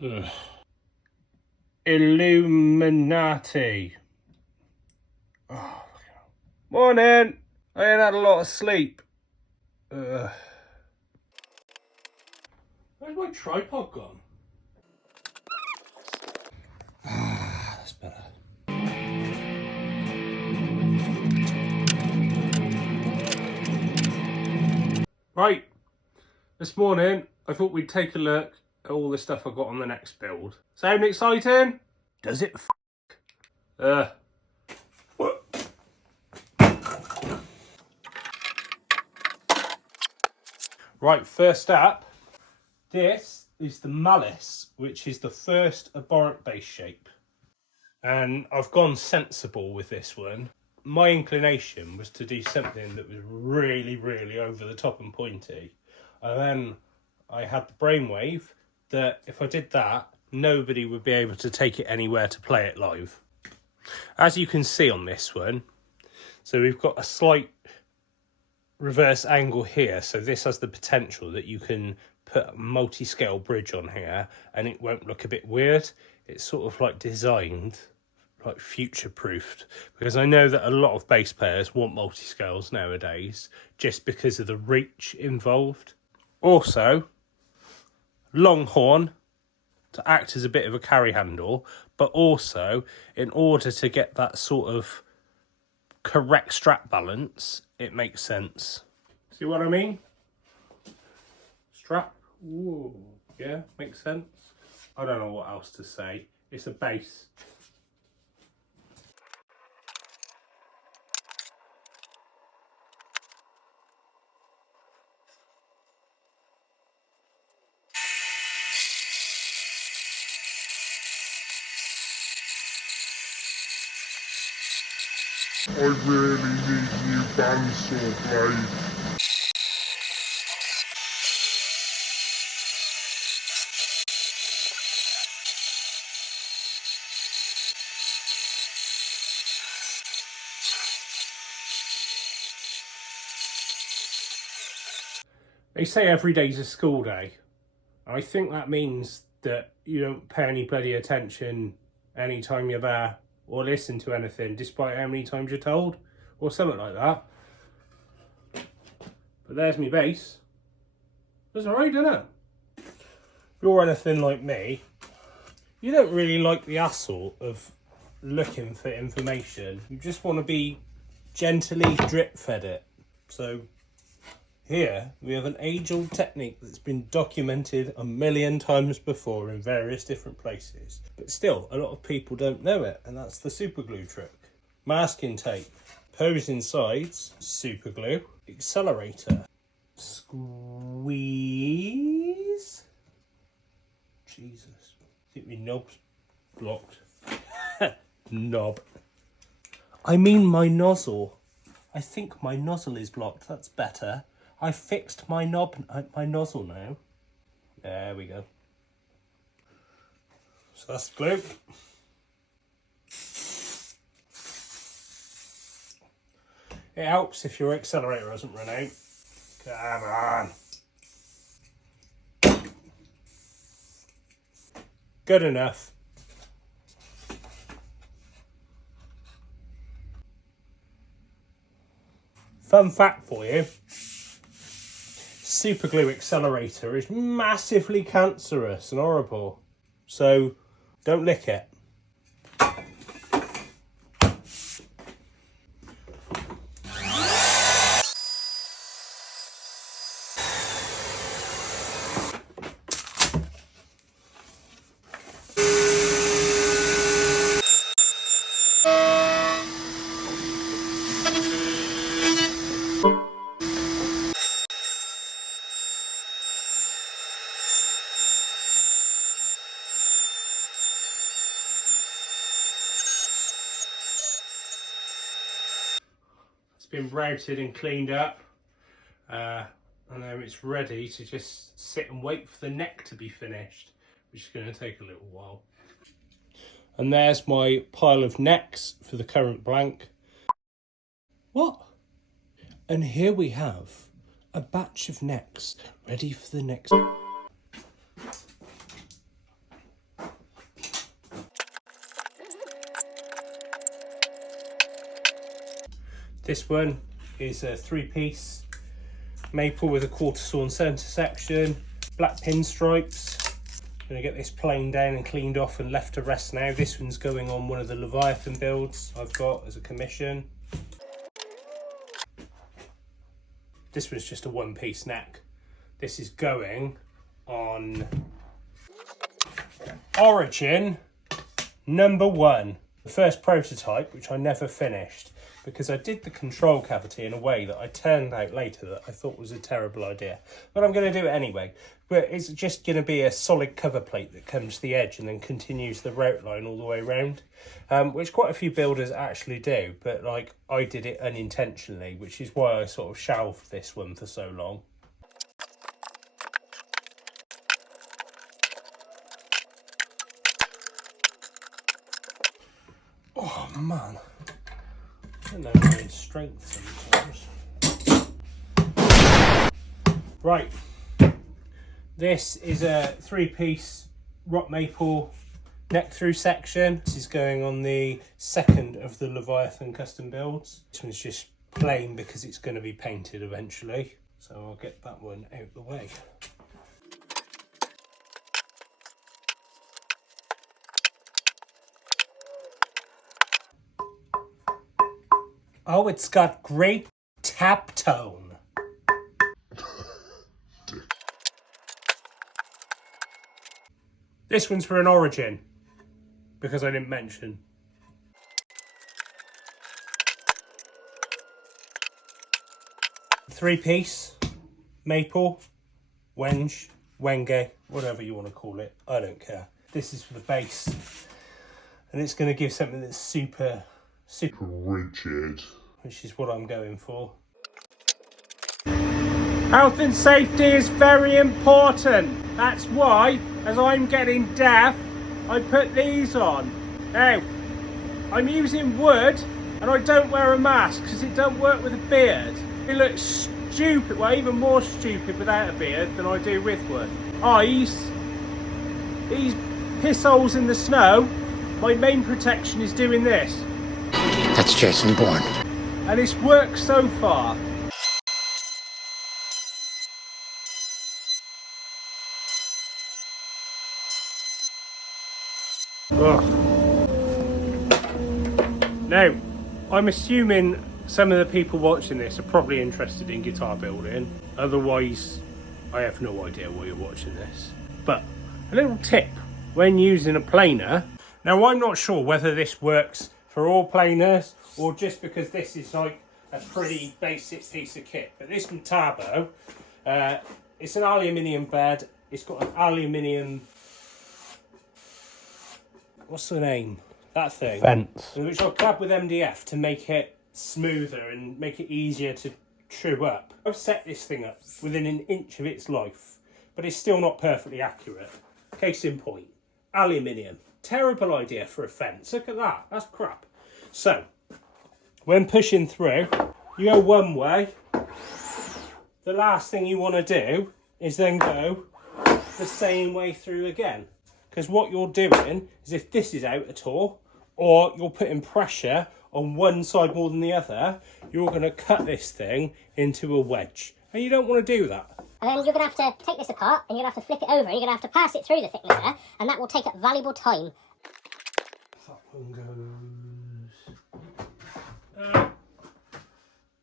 Ugh. Illuminati. Oh, morning. I ain't had a lot of sleep. Where's my tripod gone? That's better. Right. This morning, I thought we'd take a look at all the stuff I got on the next build. Sound exciting? Does it Right, first up, this is the Malice, which is the first Abhorrent base shape. And I've gone sensible with this one. My inclination was to do something that was really, really over the top and pointy. And then I had the brainwave that if I did that, nobody would be able to take it anywhere to play it live. As you can see on this one, so we've got a slight reverse angle here, so this has the potential that you can put a multi-scale bridge on here and it won't look a bit weird. It's sort of like designed, like future-proofed, because I know that a lot of bass players want multi-scales nowadays just because of the reach involved. Also, long horn to act as a bit of a carry handle, but also in order to get that sort of correct strap balance, it makes sense. See what I mean? Strap. Ooh, yeah, makes sense. I don't know what else to say. It's a bass. I really need new bandsaw blade. They say every day's a school day. I think that means that you don't pay any bloody attention anytime you're there or listen to anything, despite how many times you're told, or something like that. But there's me bass. That's alright, isn't it? If you're anything like me, you don't really like the hassle of looking for information. You just want to be gently drip fed it. So here we have an age-old technique that's been documented a million times before in various different places. But still, a lot of people don't know it, and that's the super glue trick. Masking tape, posing sides, super glue, accelerator, squeeze. Jesus, I think my knob's blocked. Knob. I mean my nozzle. I think my nozzle is blocked, that's better. I fixed my my nozzle now. There we go. So that's the glue. It helps if your accelerator hasn't run out. Come on. Good enough. Fun fact for you. Super glue accelerator is massively cancerous and horrible, so don't lick it. Been routed and cleaned up, and then it's ready to just sit and wait for the neck to be finished, which is going to take a little while. And there's my pile of necks for the current blank. What? And here we have a batch of necks ready for the next. This one is a 3-piece maple with a quarter sawn centre section, black pinstripes. I'm going to get this planed down and cleaned off and left to rest now. This one's going on one of the Leviathan builds I've got as a commission. This one's just a 1-piece neck. This is going on Origin number 1. The first prototype, which I never finished because I did the control cavity in a way that I turned out later that I thought was a terrible idea. But I'm going to do it anyway. But it's just going to be a solid cover plate that comes to the edge and then continues the route line all the way around, which quite a few builders actually do. But like I did it unintentionally, which is why I sort of shelved this one for so long. Oh man, I don't know my strength sometimes. Right, this is a 3-piece rock maple neck through section. This is going on the second of the Leviathan custom builds. This one's just plain because it's going to be painted eventually, so I'll get that one out the way. Oh, it's got great tap tone. This one's for an Origin, because I didn't mention. Three-piece, maple, wenge, whatever you want to call it. I don't care. This is for the base, and it's going to give something that's super rigid, which is what I'm going for. Health and safety is very important. That's why, as I'm getting deaf, I put these on. Now, I'm using wood and I don't wear a mask because it don't work with a beard. It looks stupid, well even more stupid without a beard than I do with one. Eyes, these piss holes in the snow, my main protection is doing this. That's Jason Bourne. And it's worked so far. Ugh. Now, I'm assuming some of the people watching this are probably interested in guitar building. Otherwise, I have no idea why you're watching this. But a little tip when using a planer. Now, I'm not sure whether this works for all planers or just because this is like a pretty basic piece of kit. But this Metabo, it's an aluminium bed. It's got an aluminium, what's the name? That thing. Fence. Which I'll clad with MDF to make it smoother and make it easier to true up. I've set this thing up within an inch of its life, but it's still not perfectly accurate. Case in point, aluminium. Terrible idea for a fence. Look at that. That's crap. So, when pushing through, you go one way. The last thing you want to do is then go the same way through again. Because what you're doing is, if this is out at all, or you're putting pressure on one side more than the other, you're going to cut this thing into a wedge. And you don't want to do that. And then you're going to have to take this apart and you're going to have to flip it over and you're going to have to pass it through the thicknesser, and that will take up valuable time. That one goes...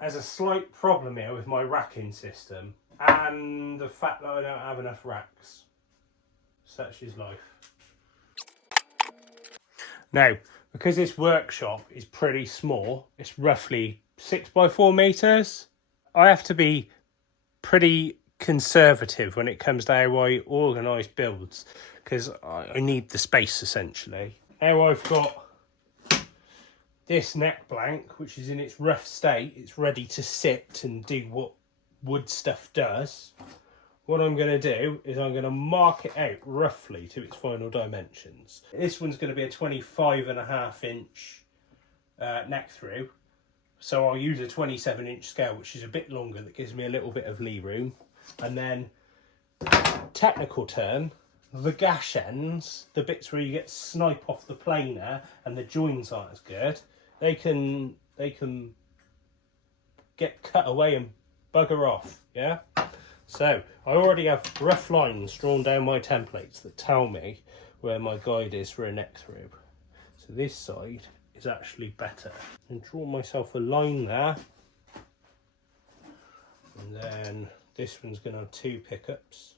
There's a slight problem here with my racking system and the fact that I don't have enough racks. Such is life. Now, because this workshop is pretty small, it's roughly 6x4 meters, I have to be pretty conservative when it comes to how I organise builds, because I need the space essentially. Now I've got this neck blank, which is in its rough state. It's ready to sit and do what wood stuff does. What I'm going to do is I'm going to mark it out roughly to its final dimensions. This one's going to be a 25.5 inch neck through. So I'll use a 27 inch scale, which is a bit longer, that gives me a little bit of lee room. And then, technical term, the gash ends, the bits where you get snipe off the planer and the joins aren't as good, they can get cut away and bugger off, yeah? So, I already have rough lines drawn down my templates that tell me where my guide is for a neck through. So this side is actually better. And draw myself a line there. And then this one's going to have 2 pickups.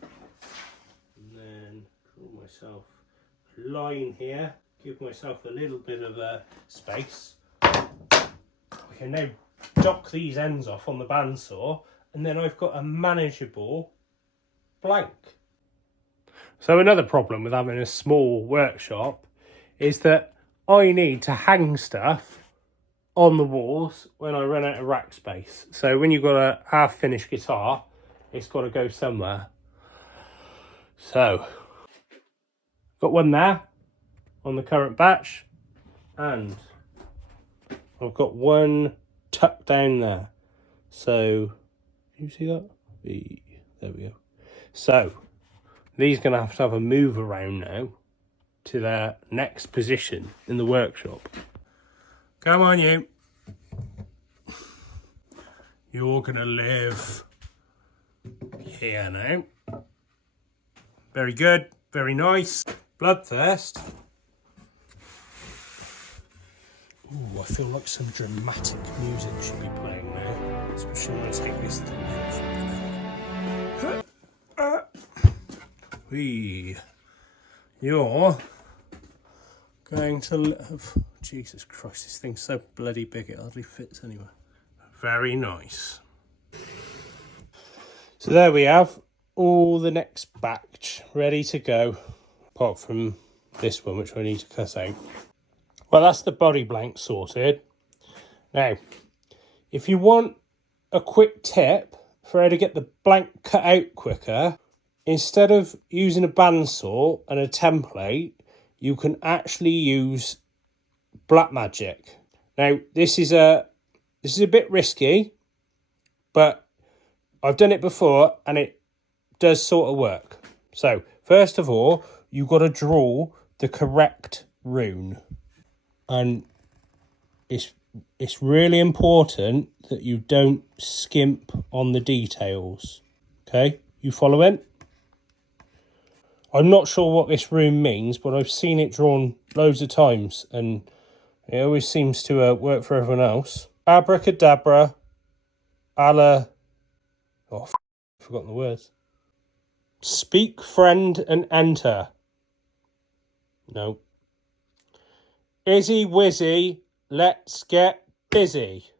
And then draw myself a line here. Give myself a little bit of space. I can now dock these ends off on the bandsaw, and then I've got a manageable blank. So another problem with having a small workshop is that I need to hang stuff on the walls when I run out of rack space. So when you've got a half-finished guitar, it's got to go somewhere. So, got one there on the current batch, and I've got one tucked down there. So, can you see that? There we go. So, these are going to have a move around now to their next position in the workshop. Come on, you. You're going to live here now. Very good. Very nice. Bloodthirst. Ooh, I feel like some dramatic music should be playing now. Especially when I take this thing out. You're going to live. Jesus Christ, this thing's so bloody big it hardly fits anywhere. Very nice. So there we have all the next batch ready to go, apart from this one which I need to cut out. Well, that's the body blank sorted. Now, if you want a quick tip for how to get the blank cut out quicker, instead of using a bandsaw and a template, you can actually use black magic. Now, this is a bit risky, but I've done it before and it does sort of work. So, first of all, you've got to draw the correct rune. And it's really important that you don't skimp on the details. Okay, you following? I'm not sure what this rune means, but I've seen it drawn loads of times and it always seems to work for everyone else. Abracadabra, I've forgotten the words. Speak, friend, and enter. No. Izzy Wizzy, let's get busy.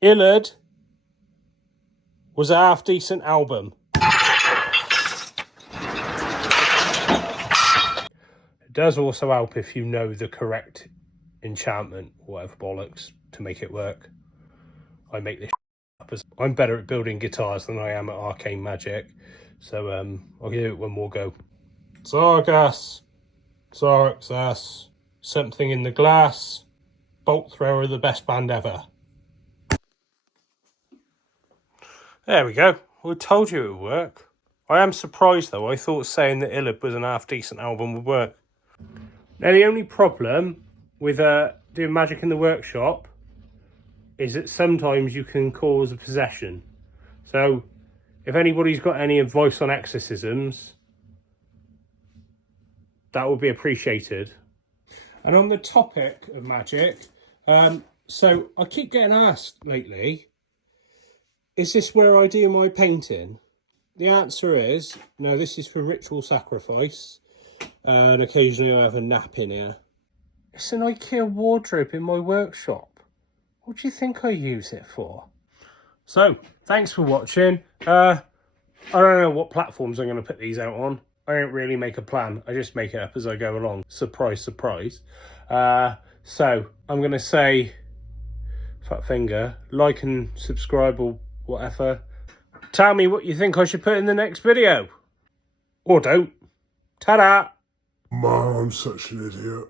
Illard was a half-decent album. It does also help if you know the correct enchantment, or whatever bollocks, to make it work. I make this up as I'm better at building guitars than I am at arcane magic. So I'll give it one more go. Sargas, Xaraxas, Something in the Glass, Bolt Thrower, the best band ever. There we go. I told you it would work. I am surprised though. I thought saying that Illard was an half-decent album would work. Now the only problem with doing magic in the workshop is that sometimes you can cause a possession. So if anybody's got any advice on exorcisms, that would be appreciated. And on the topic of magic, so I keep getting asked lately, is this where I do my painting? The answer is, no, this is for ritual sacrifice. And occasionally I have a nap in here. It's an IKEA wardrobe in my workshop. What do you think I use it for? So, thanks for watching. I don't know what platforms I'm going to put these out on. I don't really make a plan. I just make it up as I go along. Surprise, surprise. So, I'm going to say, fat finger, like and subscribe or whatever. Tell me what you think I should put in the next video. Or don't. Ta-da! Man, I'm such an idiot.